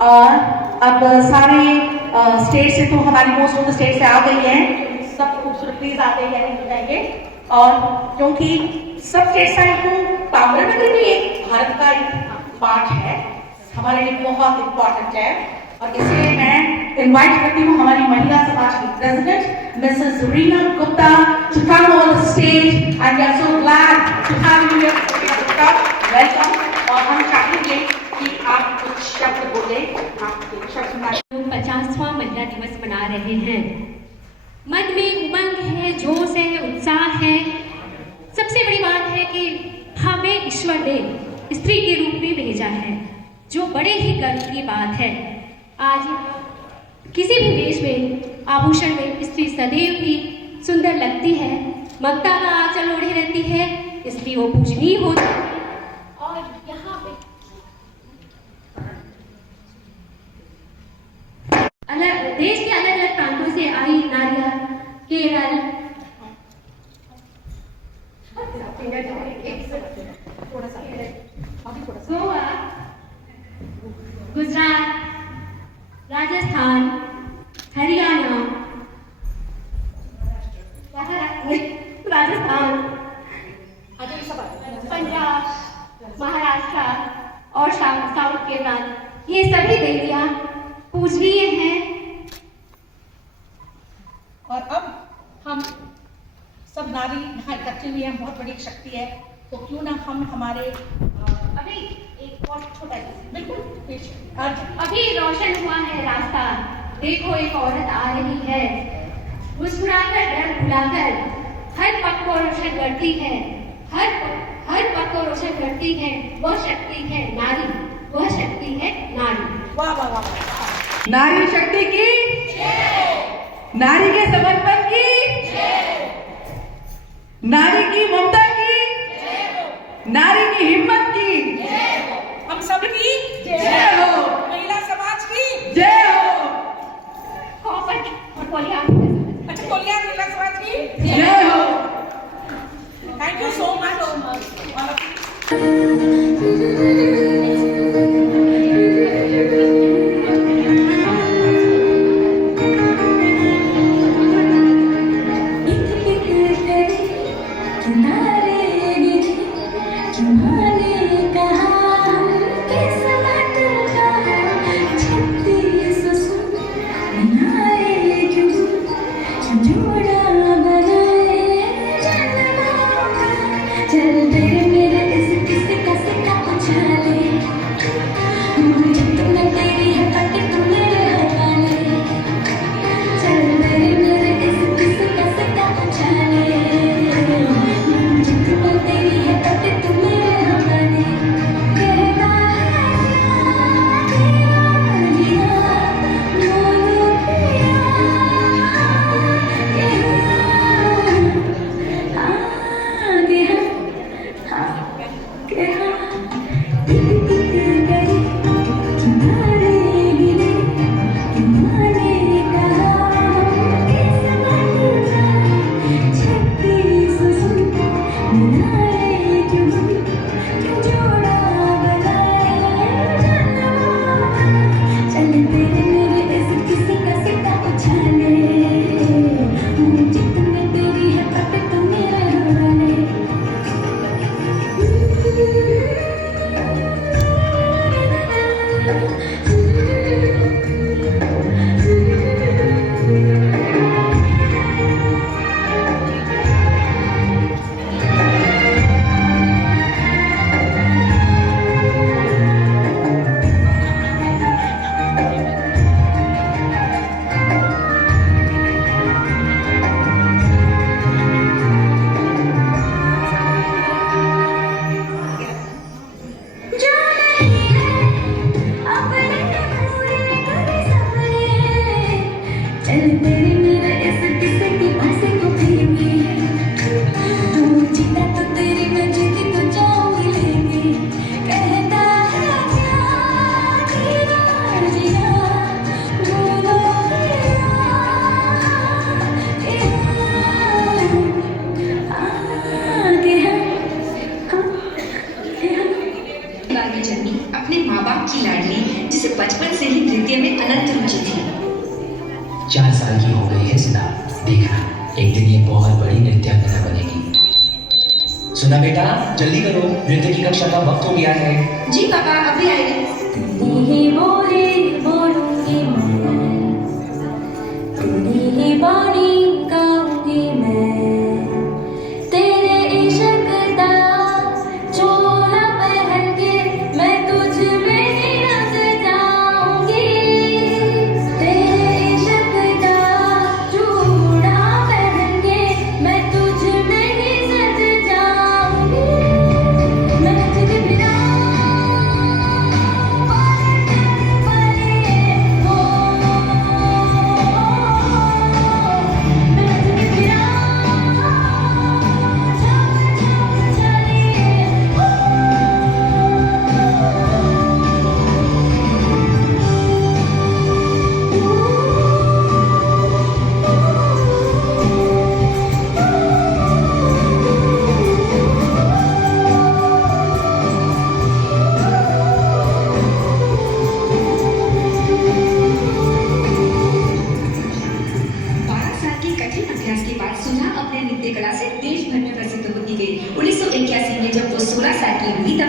और अब सारे स्टेट से तो हमारी मोस्ट ऑफ द स्टेट से आ गई हैं, सब खूबसूरत प्लीज आते हैं बताइए। और क्योंकि सब स्टेट साइड को पावर नगरी भी एक भारत का एक पार्ट है, हमारे लिए बहुत इम्पोर्टेंट है। और इसलिए मैं इनवाइट करती हूँ हमारी महिला समाज की president missus Reena Gupta to come on the stage and we are so glad to have you here. Welcome. और हम चाहेंगे कि आप कुछ शब्द बोले, आप कुछ शब्द। 50वां महिला दिवस मना रहे हैं। मन में उमंग है, जोश है, उत्साह है। सबसे बड़ी बात है कि हमें ईश्वर ने स्त्री के रूप में भेजा है, जो बड़े ही गर्व की बात है। आज किसी भी देश में आभूषण में स्त्री सदैव ही सुंदर लगती है, ममता का आंचल ओढ़े रहती है, इसलिए वो पूजनीय होती है। और यहाँ पे अलग देश के अलग अलग प्रांतों से आई नारियां केरल, गोवा, गुजरात, राजस्थान, हरियाणा, राजस्थान, पंजाब, महाराष्ट्र और साउथ के प्रांत, ये सभी देवियां पूजनीय हैं। और अब हम सब नारी यहाँ इकट्ठे हुए हैं, बहुत बड़ी शक्ति है, तो क्यों ना हम हमारे अभी एक और छोटा बिल्कुल अभी रोशन हुआ है रास्ता, देखो एक औरत आ रही है, मुस्कुराकर डर भुलाकर हर पग को रोशन करती है, हर पग को रोशन करती है। वह शक्ति है नारी, वह शक्ति है नारी। वाह वाह वाह। नारी शक्ति की, नारी के समर्पण की, नारी की ममता की, नारी की हिम्मत की, हम सब की जय हो। महिला समाज की 4 साल की हो गई है सुधा। देखना एक दिन ये बहुत बड़ी नृत्यांगना बनेगी। सुना बेटा, जल्दी करो, नृत्य की कक्षा का वक्त हो गया है। जी पापा, अभी आएगी। ही बोले बोलूंगी मैं, तेरी ही बाणी गाऊंगी मैं, तेरे इश्क दा चोला पहन के मैं तुझ में ही रंग जाऊंगी, तेरे इश्क दा चूड़ा पहन के मैं तुझ में ही सज जाऊंगी, मैं तुझे बिना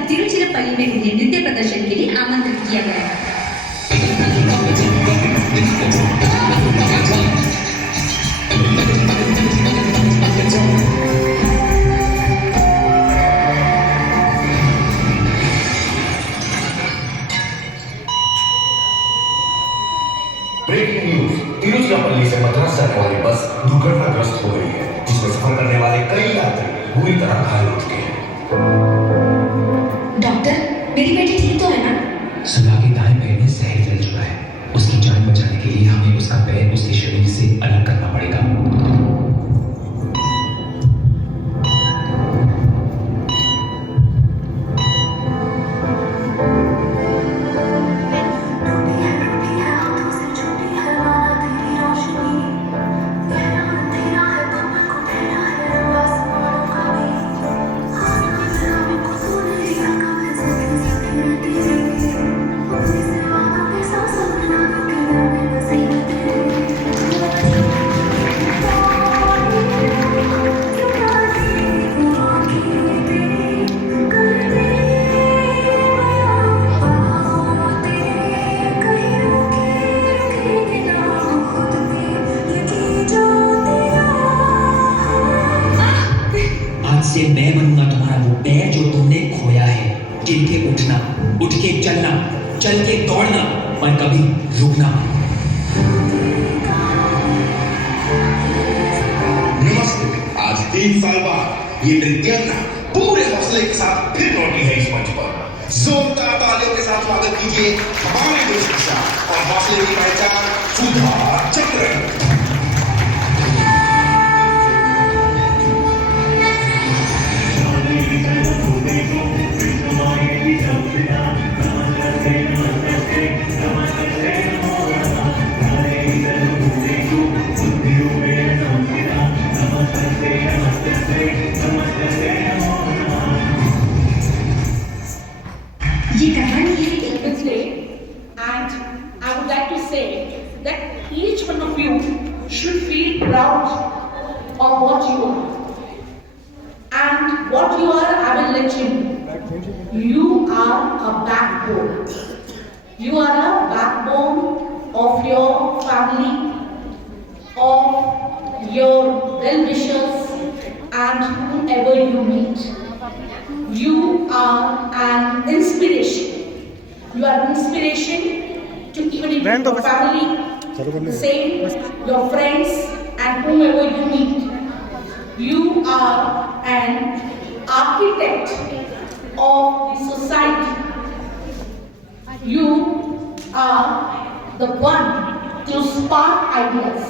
तिरुचिरापल्ली में उन्हें नृत्य प्रदर्शन के लिए आमंत्रित किया गया। ब्रेकिंग न्यूज, तिरुचिरापल्ली से मद्रास जाने वाली बस दुर्घटनाग्रस्त हो गई है, जिसमें सफर करने वाले कई यात्री बुरी तरह घायल हो चुके हैं। डॉक्टर, मेरी बेटी ठीक तो है ना? सुधा के दाएं पैर में जहर फैल चुका है। उसकी जान बचाने के लिए हमें उसका पैर उसके शरीर से अलग करना पड़ेगा। से मैं बनूंगा तुम्हारा वो पैर जो तुमने खोया है। गिर के उठना, उठ के चलना, चल के दौड़ना और कभी रुकना। नमस्ते, आज 3 साल बाद ये नृत्यांगना पूरे हौसले के साथ फिर लौटी है इस मंच पर। जोरदार तालियों के साथ स्वागत कीजिए हमारे देश की शान और हौसले की पहचान सुधा चक्रवर्ती। ये कहानी है And I would like to say that each one of you should feel proud of what you are. And what you are, I will let you know. You are a backbone. You are a backbone of your family, of your well-wishers, and whoever you meet. You are an inspiration. You are an inspiration to even your family, the same, your friends, and whomever you meet. You are an architect of the society. You are the one to spark ideas,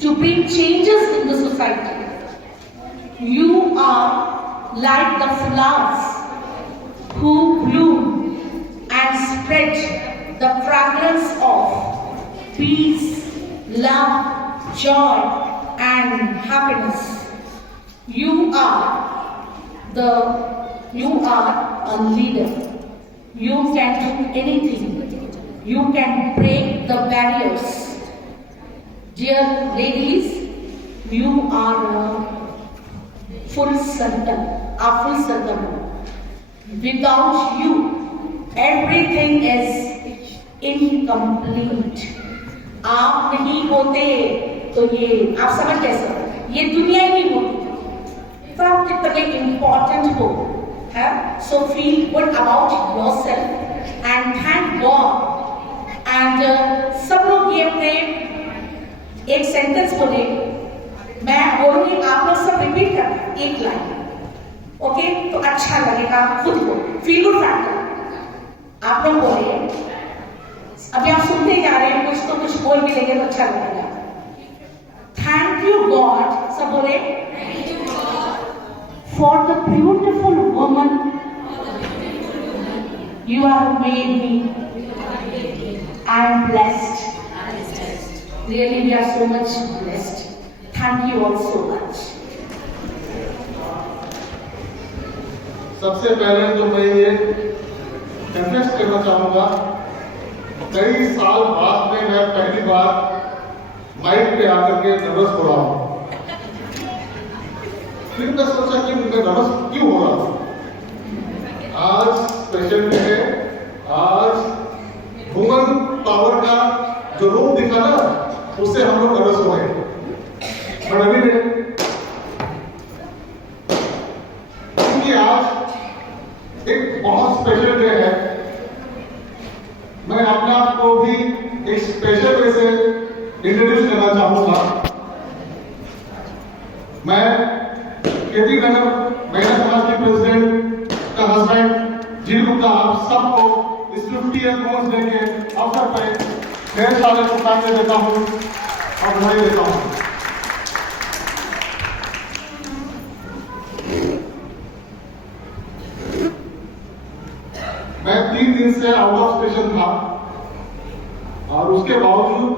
to bring changes in the society. You are like the flowers who bloom and spread the fragrance of peace, love, joy, and happiness. You are a leader. You can do anything. You can break the barriers. Dear ladies, you are full circle, a full circle. Without you, everything is incomplete. आप नहीं होते तो ये आप समझ कैसे, ये दुनिया ही नहीं होती। तो आप कितने इम्पोर्टेंट हो, है? So feel good about yourself and thank God. And सब लोग ये अपने एक सेंटेंस बोले, मैं बोलूंगी, आप लोग सब रिपीट करना एक लाइन, ओके? तो अच्छा लगेगा खुद को, फील गुड फैक्टर। आप लोग बोले, अभी आप सुनते जा रहे हैं, कुछ तो कुछ बोल भी लेंगे तो अच्छा लगेगा। थैंक यू गॉड, सब बोले, for the beautiful woman you have made me. I am blessed. Really, we are so much blessed. Thank you all so much. सबसे पहले तो मैं ये कन्फेस करना चाहूंगा, कई साल बाद में मैं पहली बार माइक पे आकर के नर्वस हो रहा हूँ। फिर मैं सोचा कि मैं नर्वस क्यों हो रहा हूँ। आज स्पेशल डे है, आज वुमन पावर का जो रूप दिखा ना, उससे हम लोग नर्वस हो गए। पर अभी नहीं, क्योंकि आज एक बहुत स्पेशल डे है। मैं अपने आप को भी एक स्पेशल वे से इंट्रोड्यूस करना चाहूंगा। मैं केती नगर महिला समाज के प्रेसिडेंट का हस्बैंड जिल गुप्ता, आप सबको इस 50th वुमेन्स डे के अवसर पर ढेर सारे शुभकामनाएं देता हूं और बधाई देता हूं। मैं 3 दिन से आउट ऑफ स्टेशन था और उसके बावजूद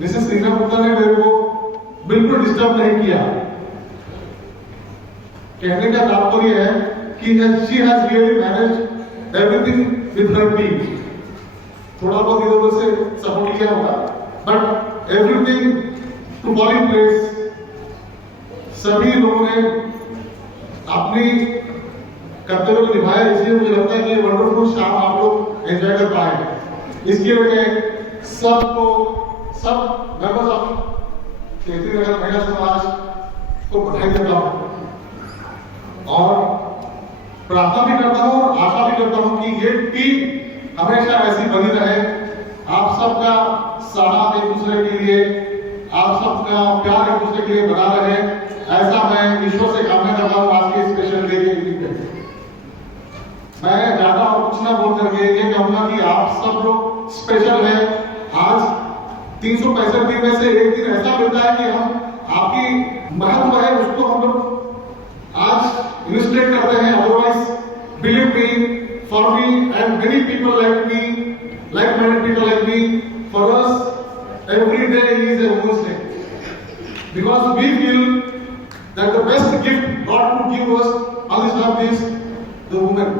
मिसेस रीना गुप्ता ने मेरे को बिल्कुल डिस्टर्ब नहीं किया। कहने का तात्पर्य है कि she has really managed everything with her team. थोड़ा बहुत इधर उधर से सपोर्ट किया होगा, but everything to fall in place. सभी लोगों ने अपनी कर्तव्य को निभाया, इसलिए मुझे लगता है कि ये वंडरफुल शाम आप लोग एंजॉय कर पाए। इसके लिए सबको, सब मेंबर्स ऑफ केती नगर महिला समाज को बधाई देता हूँ और प्रार्थना भी करता हूँ और आशा भी करता हूँ कि ये टीम हमेशा ऐसी बनी रहे। आप सबका साथ एक दूसरे के लिए, आप सबका प्यार एक दूसरे के लिए बना रहे, ऐसा मैं ईश्वर से कामना करता हूँ। आज के स्पेशल डे के लिए मैं ज्यादा और कुछ ना बोल करके ये कहूंगा कि आप सब लोग स्पेशल है। आज 365 दिन में से एक दिन ऐसा मिलता है कि हम आपकी महत्व है उसको हम लोग आज इलस्ट्रेट करते हैं। Otherwise believe me, for me and many people like me, like minded people like me, for us every day is a women's day, because we feel that the best gift God could give us on this earth is the women.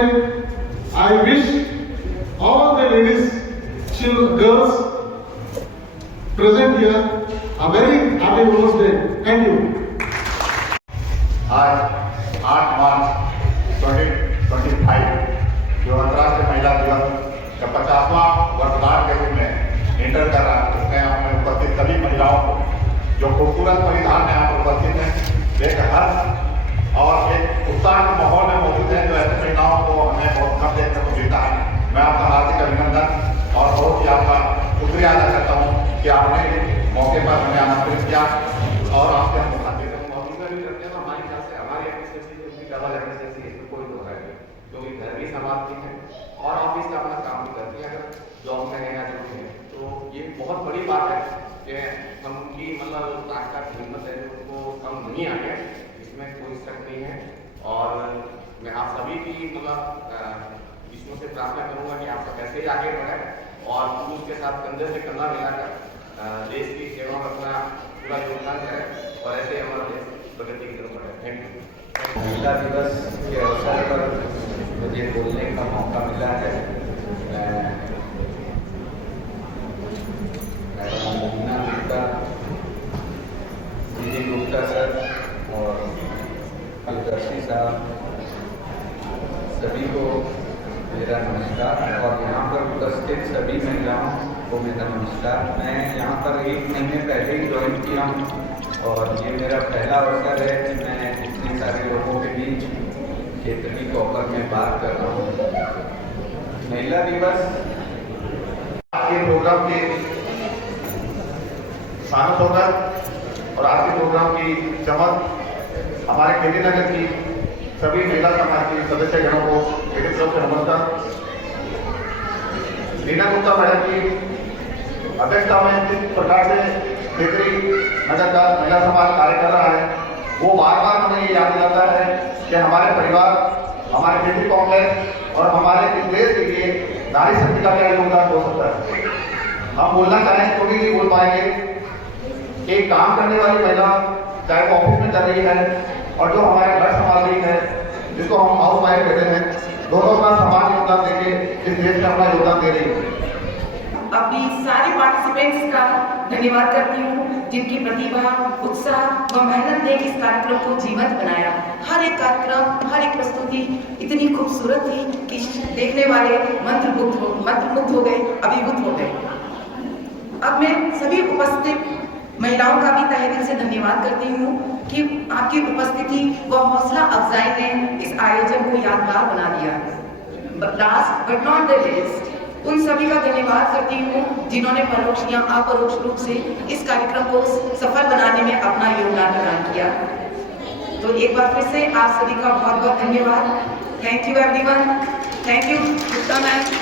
I wish all the ladies, children, girls present here a very happy Women's Day. Thank you. आज 8 मार्च 2025 जो अंतर्राष्ट्रीय महिला दिवस का 50वां वर्षगांठ के रूप में इंटर कर रहा है, उसमें हमें उपस्थित सभी महिलाओं को जो खूबसूरत परिधान में यहाँ पर उपस्थित है, एक हर्ष और एक उत्साह के माहौल में मौजूद है, जो ऐसे महिलाओं को हमें बहुत कम देखने को मिलता है। मैं आपका हार्दिक अभिनंदन और बहुत ही आपका शुक्रिया अदा करता हूँ कि आपने मौके पर हमें आमंत्रित किया और आपके हम मौका देते हैं। ऑफिसर भी करते हैं तो हमारे ख्याल से हमारी एडमिनिस्ट्रेशन उनकी ज़्यादा एडमिनिस्ट्रेशन इसमें कोई दो है, क्योंकि घर भी संभालती है और ऑफिस का अपना काम भी करती है। अगर जॉब में रहना जरूरी है तो ये बहुत बड़ी बात है कि हम उनकी मतलब ताकत हिम्मत है उनको कम नहीं आ गया, इसमें कोई शक नहीं है। और मैं आप सभी की मतलब ईश्वर से प्रार्थना करूंगा कि आप सब ऐसे ही आगे बढ़े और पुरुष के साथ कंधे से कंधा मिलाकर देश की सेवा में अपना पूरा योगदान करें और ऐसे हमारा देश प्रगति की तरफ बढ़े। Thank you. महिला दिवस के अवसर पर मुझे बोलने का मौका मिला है। मैडम मोमिना गुप्ता, दीदी गुप्ता सर और प्रियदर्शी साहब, सभी को मेरा नमस्कार और यहाँ पर उपस्थित सभी महिलाओं को मेरा नमस्कार। मैं यहाँ पर 1 महीने पहले ही ज्वाइन किया हूँ और ये मेरा पहला अवसर है कि मैं इतने सारे लोगों के बीच क्षेत्रीय कॉपर में बात कर रहा हूँ। महिला दिवस आपके प्रोग्राम के शानत होकर और आज के प्रोग्राम की चमक हमारे केडी नगर की सभी महिला समाज के सदस्य जनों को मेरी तरफ से नमस्कार। रीना गुप्ता मैडम की अध्यक्षता में जिस प्रकार से केकरी नगर का महिला समाज कार्य कर रहा है, वो बार बार हमें ये याद दिलाता है कि हमारे परिवार, हमारे केकरी कॉम्प्लेक्स और हमारे इस देश के लिए नारी शक्ति का क्या योगदान हो सकता है। हम बोलना चाहें तो भी नहीं बोल पाएंगे। एक काम करने वाली महिला चाहे वो ऑफिस में कर रही है और जो हमारे घर संभाल रही है, जिसको हम हाउस वाइफ कहते हैं, दोनों का समान योगदान देके इस देश में अपना योगदान दे रही है। अपनी सारे पार्टिसिपेंट्स का धन्यवाद करती हूँ जिनकी प्रतिभा, उत्साह व मेहनत ने इस कार्यक्रम को जीवंत बनाया। हर एक कार्यक्रम, हर एक प्रस्तुति इतनी खूबसूरत थी कि देखने वाले मंत्रमुग्ध हो गए, अभिभूत हो गए। अब मैं सभी उपस्थित महिलाओं का भी तहे दिल से धन्यवाद करती हूँ कि आपकी उपस्थिति व हौसला अफजाई ने इस आयोजन को यादगार बना दिया। Last but not the least, उन सभी का धन्यवाद करती हूँ जिन्होंने परोक्ष या अपरोक्ष रूप से इस कार्यक्रम को सफल बनाने में अपना योगदान प्रदान किया। तो एक बार फिर से आप सभी का बहुत बहुत धन्यवाद। Thank you everyone. Thank you Gupta ma'am.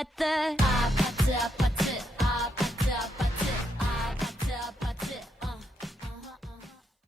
at the